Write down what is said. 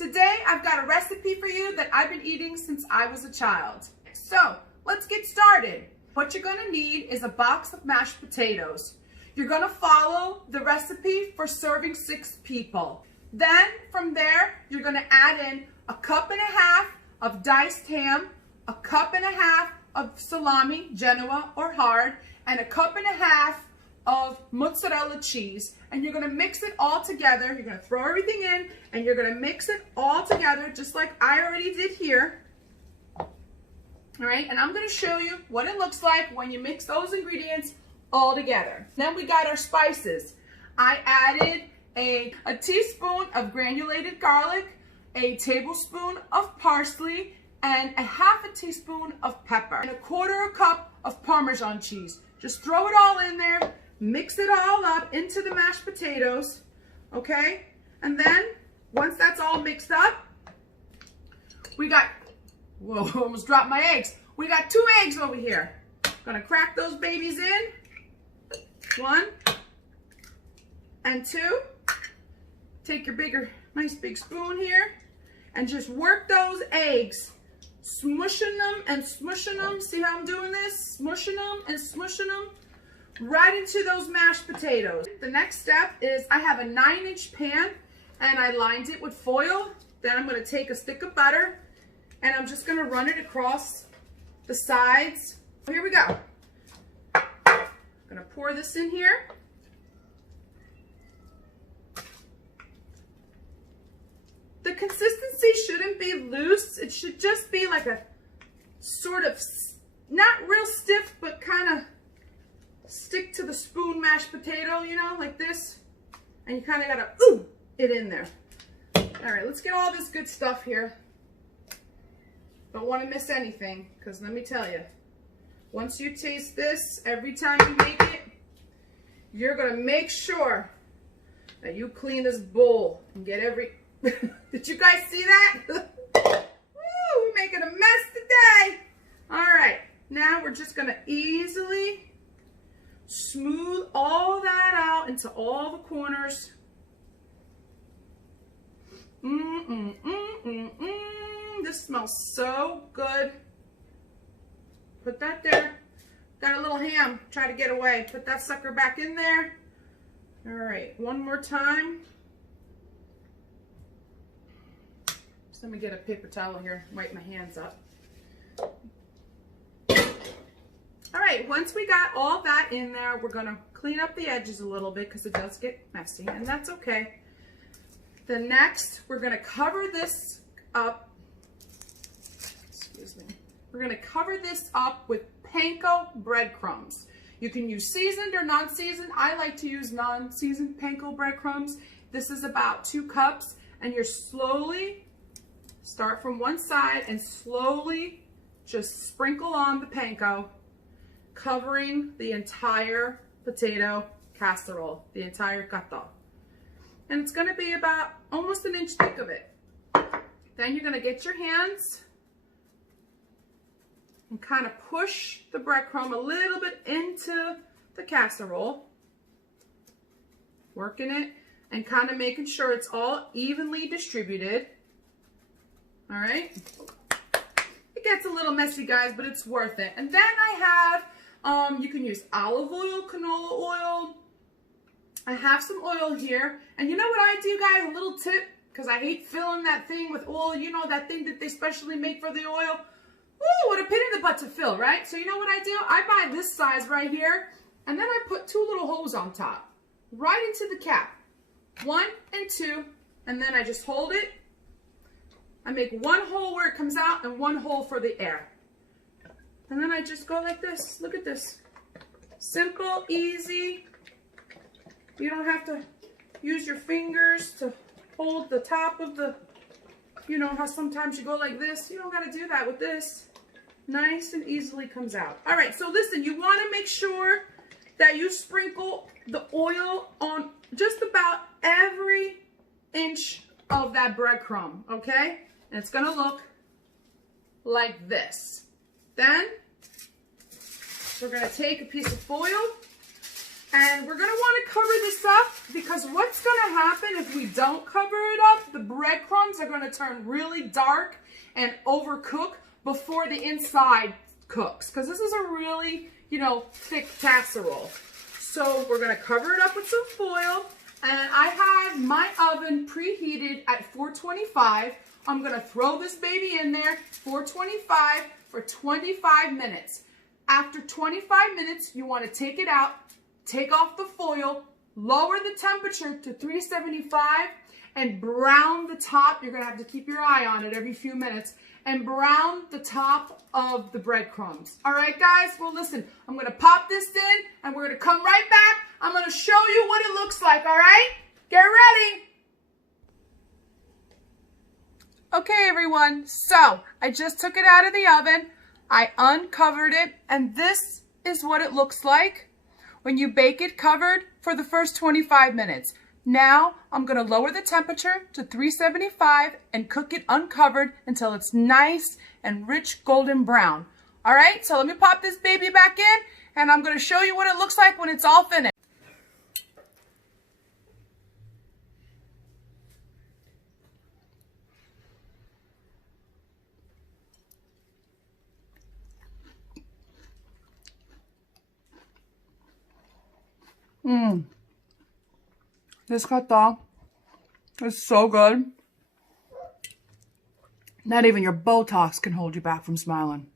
Today I've got a recipe for you that I've been eating since I was a child. So let's get started. What you're gonna need is a box of mashed potatoes. You're gonna follow the recipe for serving 6 people. Then from there, you're gonna add in a cup and a half of diced ham, a cup and a half of salami, Genoa or hard, and a cup and a half of mozzarella cheese. And you're gonna mix it all together. You're gonna throw everything in and you're gonna mix it all together just like I already did here. All right, and I'm gonna show you what it looks like when you mix those ingredients all together. Then we got our spices. I added a teaspoon of granulated garlic, a tablespoon of parsley, and a half a teaspoon of pepper, and a 1/4 cup of Parmesan cheese. Just throw it all in there, mix it all up into the mashed potatoes, okay? And then, once that's all mixed up, we got, whoa, almost dropped my eggs. We got 2 eggs over here. Gonna crack those babies in. 1 and 2. Take your nice big spoon here and just work those eggs. Smushing them and smushing them. See how I'm doing this? Smushing them and smushing them right into those mashed potatoes. The next step is I have a 9-inch pan and I lined it with foil. Then I'm going to take a stick of butter and I'm just going to run it across the sides. Here we go. I'm going to pour this in here. The consistency shouldn't be loose. It should just be like a sort of, not real stiff, but kind of stick to the spoon mashed potato, you know, like this. And you kind of got to ooh it in there. All right, let's get all this good stuff here. Don't want to miss anything, because let me tell you, once you taste this, every time you make it, you're going to make sure that you clean this bowl and get every... Did you guys see that? Woo, we're making a mess today. All right, now we're just gonna easily smooth all that out into all the corners. This smells so good. Put that there. Got a little ham, try to get away. Put that sucker back in there. All right, one more time. Let me get a paper towel here, wipe my hands up. All right, once we got all that in there, we're gonna clean up the edges a little bit because it does get messy, and that's okay. The next, we're gonna cover this up, excuse me. We're gonna cover this up with panko breadcrumbs. You can use seasoned or non-seasoned. I like to use non-seasoned panko breadcrumbs. This is about 2 cups, and you're slowly start from one side and slowly just sprinkle on the panko, covering the entire potato casserole, the entire gatto. And it's gonna be about almost 1 inch thick of it. Then you're gonna get your hands and kind of push the breadcrumb a little bit into the casserole, working it and kind of making sure it's all evenly distributed. All right, it gets a little messy, guys, but it's worth it. And then I have, you can use olive oil, canola oil. I have some oil here. And you know what I do, guys? A little tip, because I hate filling that thing with oil. You know, that thing that they specially make for the oil? Ooh, what a pain in the butt to fill, right? So you know what I do? I buy this size right here, and then I put 2 little holes on top, right into the cap. 1 and 2, and then I just hold it. I make 1 hole where it comes out and 1 hole for the air. And then I just go like this. Look at this. Simple, easy. You don't have to use your fingers to hold the top of the, you know how sometimes you go like this. You don't got to do that with this. Nice and easily comes out. All right, so listen, you want to make sure that you sprinkle the oil on just about every inch of that breadcrumb, okay? And it's gonna look like this. Then we're gonna take a piece of foil And we're going to want to cover this up because what's going to happen if we don't cover it up, the breadcrumbs are going to turn really dark and overcook before the inside cooks. Because this is a really, thick casserole. So we're going to cover it up with some foil. And I have my oven preheated at 425. I'm going to throw this baby in there, 425 for 25 minutes. After 25 minutes, you want to take it out, take off the foil, lower the temperature to 375, and brown the top. You're going to have to keep your eye on it every few minutes. And brown the top of the breadcrumbs. All right, guys? Well, listen, I'm going to pop this in, and we're going to come right back. I'm going to show you what it looks like, all right? Get ready. Okay, everyone. So, I just took it out of the oven. I uncovered it, and this is what it looks like when you bake it covered for the first 25 minutes. Now, I'm going to lower the temperature to 375 and cook it uncovered until it's nice and rich golden brown. All right, so let me pop this baby back in, and I'm going to show you what it looks like when it's all finished. This GATTO is so good. Not even your Botox can hold you back from smiling.